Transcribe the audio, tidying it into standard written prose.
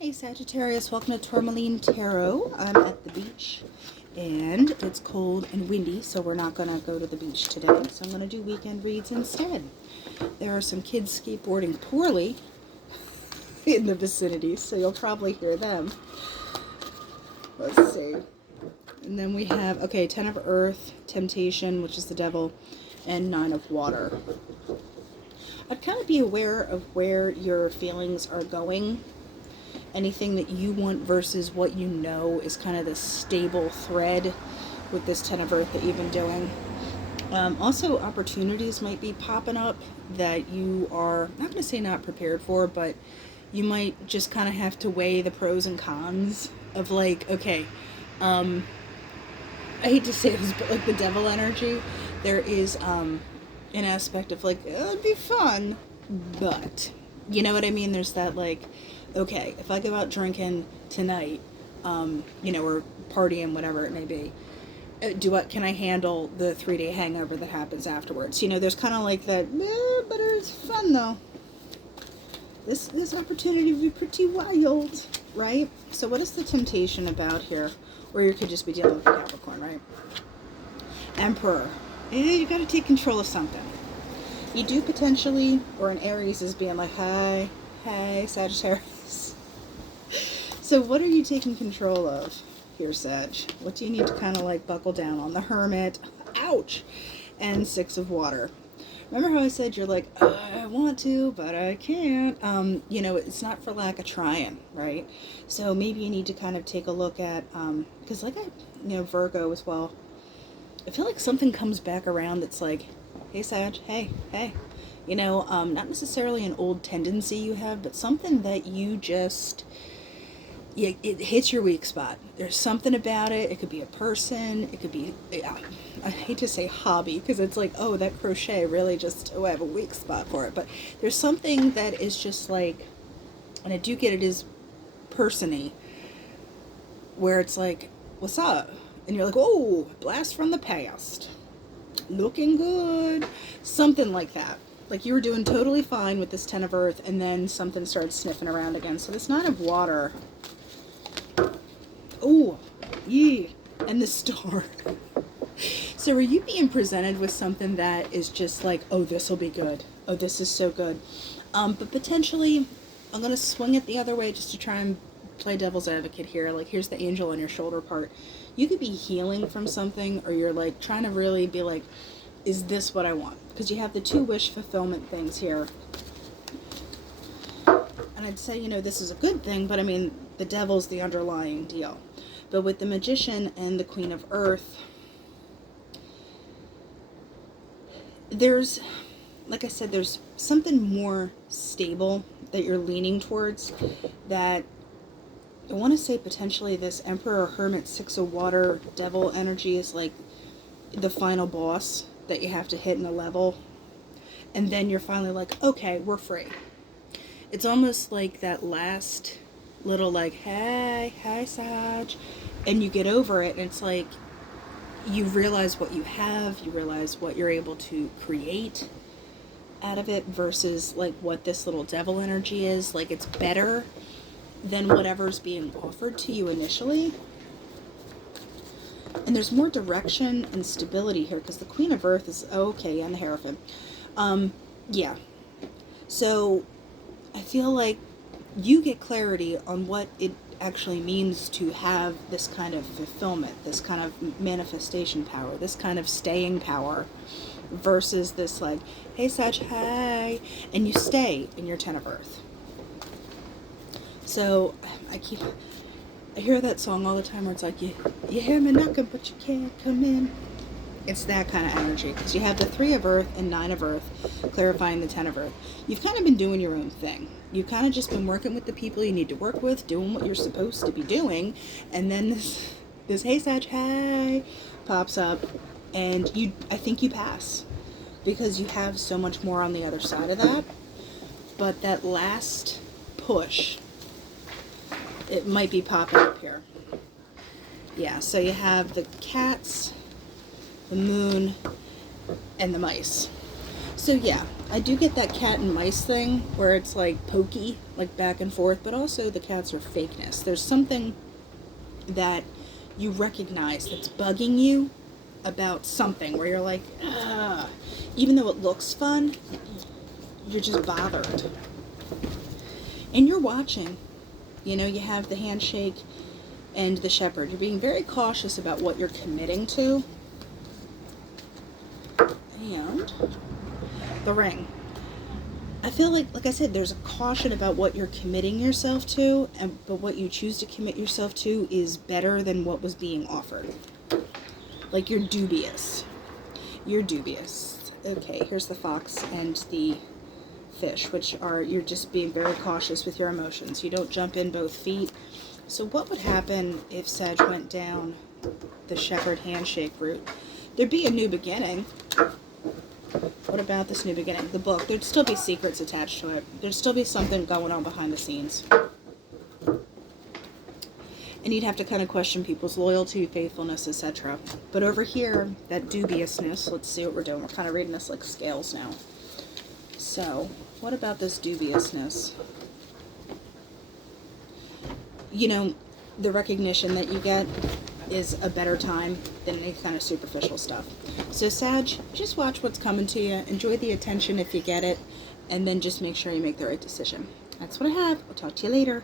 Hey Sagittarius, welcome to Tourmaline Tarot. I'm at the beach and it's cold and windy, so we're not going to go to the beach today. So I'm going to do weekend reads instead. There are some kids skateboarding poorly in the vicinity, so you'll probably hear them. Let's see. And then we have, okay, 10 of Earth, Temptation, which is the devil, and 9 of Water. I'd kind of be aware of where your feelings are going. Anything that you want versus what you know is kind of the stable thread with this 10 of Earth that you've been doing. Also, opportunities might be popping up that you are, not going to say not prepared for, but you might just kind of have to weigh the pros and cons of like, okay, I hate to say this, but like the devil energy, there is an aspect of like, oh, it'd be fun, but you know what I mean? There's that like, okay, if I go out drinking tonight, or partying, whatever it may be, can I handle the 3-day hangover that happens afterwards? There's kind of like that, but it's fun though. This opportunity would be pretty wild, right? So what is the temptation about here? Or you could just be dealing with the Capricorn, right? Emperor. You got to take control of something. You do potentially, or an Aries is being like, hey, Sagittarius. So what are you taking control of here, Sag? What do you need to kind of like buckle down on? The Hermit, ouch, and 6 of Water. Remember how I said you're like, I want to, but I can't. It's not for lack of trying, right? So maybe you need to kind of take a look at, because like Virgo as well, I feel like something comes back around that's like, hey, Sag, hey. Not necessarily an old tendency you have, but something that you just, it hits your weak spot. There's something about it. It could be a person. It could be, I hate to say hobby, because it's like, oh, that crochet really just, I have a weak spot for it. But there's something that is just like, and I do get it is person-y, where it's like, what's up? And you're like, oh, blast from the past. Looking good. Something like that. Like you were doing totally fine with this 10 of Earth, and then something started sniffing around again. So this 9 of Water. Oh, yeah. And the Star. So are you being presented with something that is just like, oh, this will be good. Oh, this is so good. But potentially, I'm going to swing it the other way just to try and play devil's advocate here. Like, here's the angel on your shoulder part. You could be healing from something, or you're like trying to really be like, is this what I want? Because you have the 2 wish fulfillment things here. And I'd say, this is a good thing, but I mean, the devil's the underlying deal. But with the Magician and the Queen of Earth, there's, like I said, there's something more stable that you're leaning towards, that I want to say potentially this Emperor, Hermit, 6 of Water, Devil energy is like the final boss that you have to hit in a level. And then you're finally like, okay, we're free. It's almost like that last little like, hey, Sag. And you get over it, and it's like you realize what you have, you realize what you're able to create out of it versus like what this little devil energy is. Like it's better than whatever's being offered to you initially. And there's more direction and stability here, because the Queen of Earth is okay, and the Hierophant. Yeah. So I feel like you get clarity on what it actually means to have this kind of fulfillment, this kind of manifestation power, this kind of staying power, versus this like, hey, Sag, hey, and you stay in your 10 of Earth. So I hear that song all the time where it's like, you hear me knocking, but you can't come in. It's that kind of energy, because you have the 3 of Earth and 9 of Earth clarifying the 10 of Earth. You've kind of been doing your own thing. You've kind of just been working with the people you need to work with, doing what you're supposed to be doing, and then this hey, Sag, hey, pops up, and I think you pass, because you have so much more on the other side of that. But that last push, it might be popping up here. Yeah, so you have the cats, the moon, and the mice. So yeah, I do get that cat and mice thing where it's like pokey, like back and forth, but also the cats are fakeness. There's something that you recognize that's bugging you about something where you're like, ah, even though it looks fun, you're just bothered. And you're watching. You know, you have the handshake and the shepherd. You're being very cautious about what you're committing to. And the ring. I feel like I said, there's a caution about what you're committing yourself to, but what you choose to commit yourself to is better than what was being offered. Like, you're dubious. You're dubious. Okay, here's the fox and the fish, which are, you're just being very cautious with your emotions. You don't jump in both feet. So what would happen if Sag went down the shepherd handshake route? There'd be a new beginning. What about this new beginning? The book. There'd still be secrets attached to it. There'd still be something going on behind the scenes. And you'd have to kind of question people's loyalty, faithfulness, etc. But over here, that dubiousness, let's see what we're doing. We're kind of reading this like scales now. So, what about this dubiousness? You know, the recognition that you get is a better time than any kind of superficial stuff. So Sag, just watch what's coming to you. Enjoy the attention if you get it. And then just make sure you make the right decision. That's what I have. I'll talk to you later.